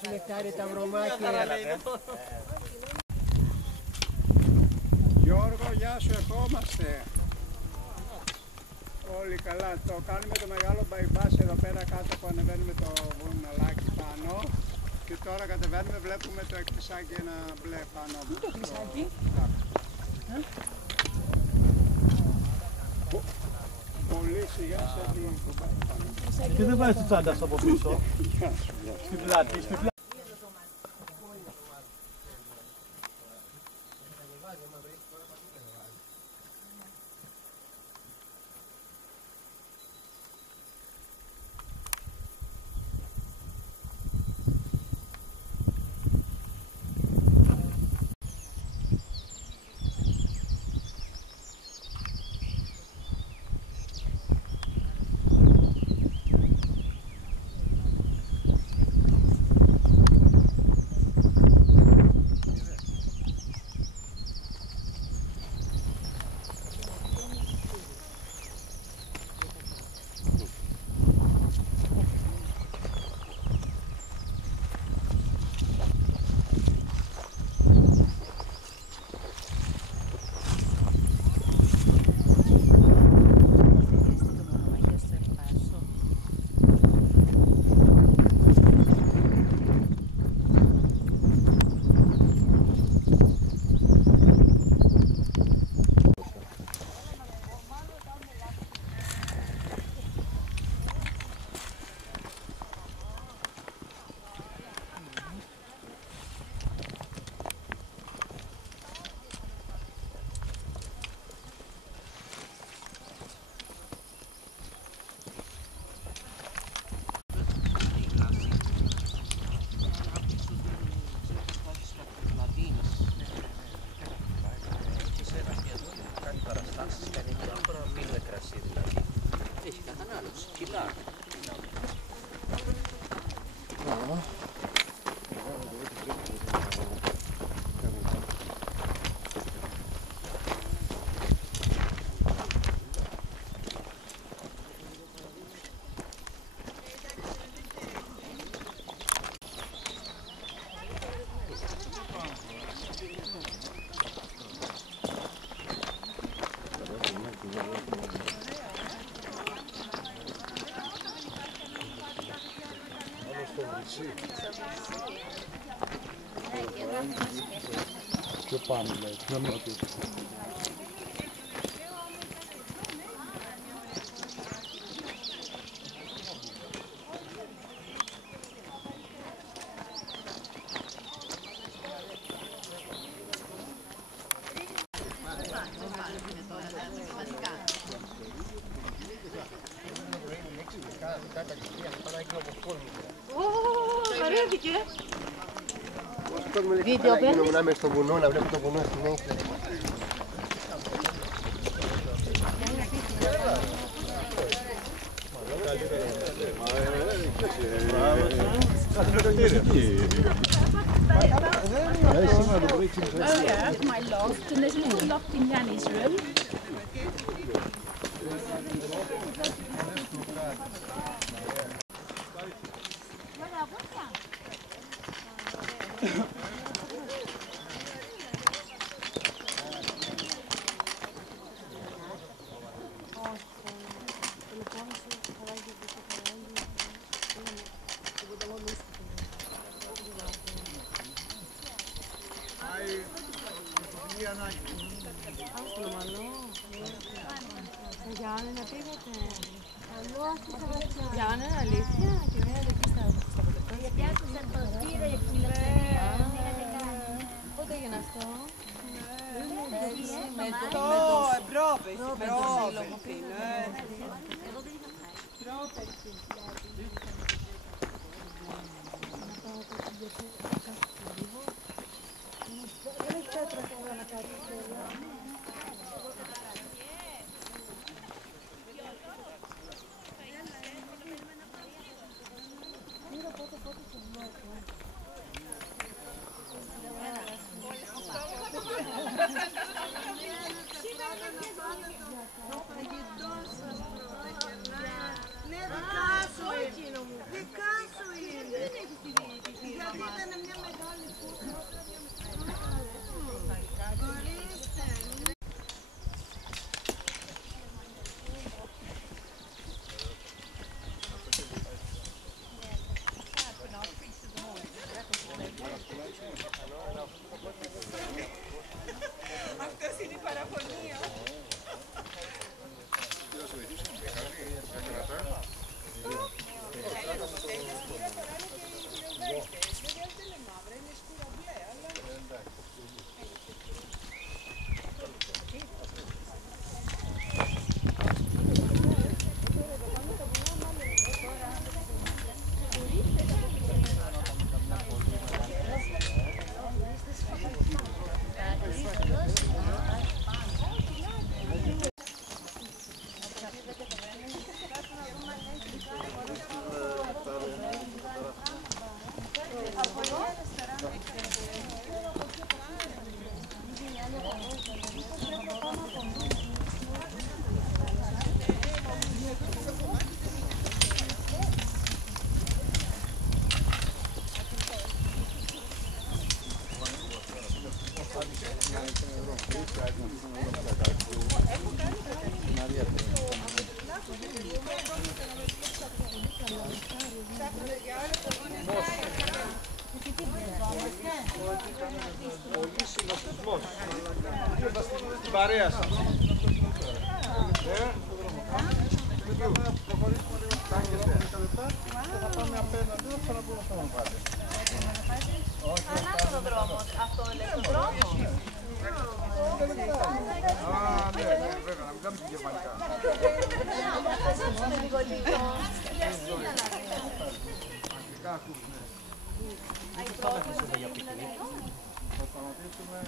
βγάζουν νεκτάρια τα βρωμάκια. Γιώργο, γεια σου, ερχόμαστε. Όλοι καλά. Το κάνουμε το μεγάλο bypass εδώ πέρα κάτω που ανεβαίνουμε το βουναλάκι πάνω. Και τώρα κατεβαίνουμε, βλέπουμε το εκκλησάκι ένα μπλε πάνω. Πού το εκκλησάκι? Πολύ σιγά σε την κουμπάρι πάνω. Και δεν βάζεις τη τσάντα από πίσω. Στην πλάτη, στην πλάτη. Έχει κατανάλωση, κιλά. Πιο πάνω λέει, πιο νότιο. Βαρέθηκε. Βίντεο παίρνεις? Να είμαι στο βουνό, να βλέπω το βουνό συνέχεια. Oh yeah, my loft. And there's a little loft in Yanni's room. Γιάννη, να πήγατε. Γιάννη, αλήθεια, και μένετε εκεί στα φωτογραφία. Γιατί άκουσα το στήρα η φιλοξενία. Πότε έγινε αυτό? Ναι, δικά σου εκείνο μου. Πολύ συνοστισμός. Στην παρέα σας. Θα πάμε απέναντι, θα να πούμε στον πάτε. Ανάποδο δρόμος. Αυτό λέει το δρόμο. Ναι, βέβαια, να μιλάμε και γερμανικά. Αγγλικά ακούμε. Θα σταματήσουμε.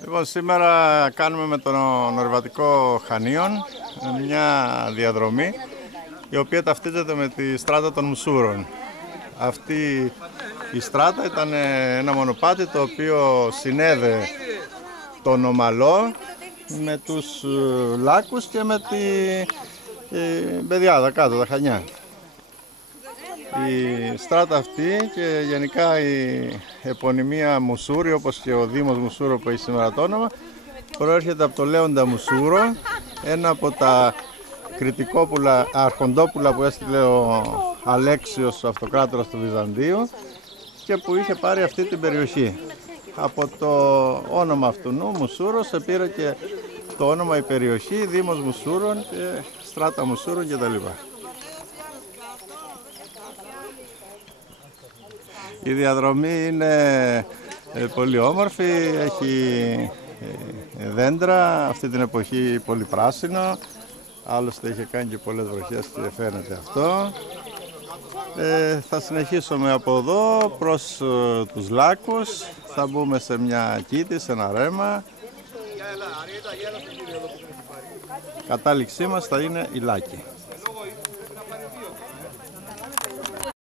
Λοιπόν, σήμερα κάνουμε με τον Ορειβατικό Χανίων μια διαδρομή η οποία ταυτίζεται με τη στράτα των Μουσούρων. Αυτή η στράτα ήταν ένα μονοπάτι το οποίο συνέδε τον Ομαλό με τους Λάκους και με την Πεδιάδα κάτω, τα Χανιά. Η στράτα αυτή και γενικά η επωνυμία Μουσούρη, όπως και ο Δήμος Μουσούρο που έχει σήμερα το όνομα, προέρχεται από το Λέοντα Μουσούρο, ένα από τα κριτικόπουλα, αρχοντόπουλα που έστειλε ο Αλέξιος, ο αυτοκράτορας του Βυζαντίου, και που είχε πάρει αυτή την περιοχή. Από το όνομα αυτού Μουσούρος πήρε και το όνομα η περιοχή, Δήμος Μουσούρων και στράτα Μουσούρων κτλ. Η διαδρομή είναι πολύ όμορφη, έχει δέντρα, αυτή την εποχή πολύ πράσινο, άλλωστε είχε κάνει και πολλές βροχές και φαίνεται αυτό. Θα συνεχίσουμε από εδώ προς τους Λάκους, θα μπούμε σε μια κήτη, σε ένα ρέμα. Κατάληξή μας θα είναι η Λάκη.